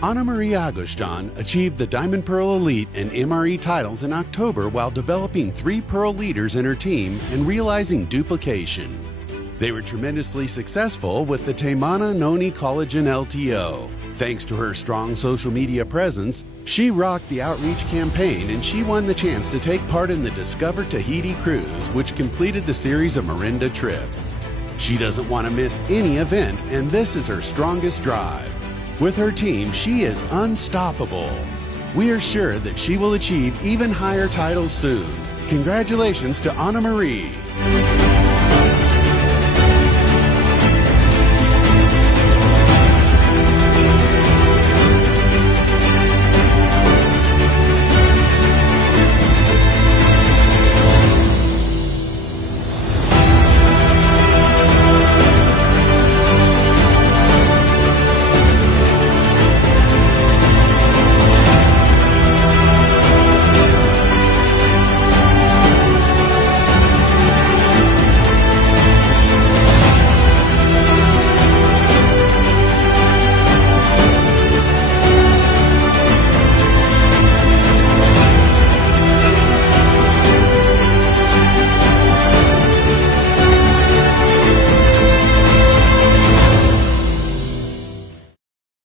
Anna Marie Agustin achieved the Diamond Pearl Elite and MRE titles in October while developing 3 Pearl leaders in her team and realizing duplication. They were tremendously successful with the Taymana Noni Collagen LTO. Thanks to her strong social media presence, she rocked the outreach campaign and she won the chance to take part in the Discover Tahiti cruise, which completed the series of Mirinda trips. She doesn't want to miss any event, and this is her strongest drive. With her team, she is unstoppable. We are sure that she will achieve even higher titles soon. Congratulations to Anna Marie.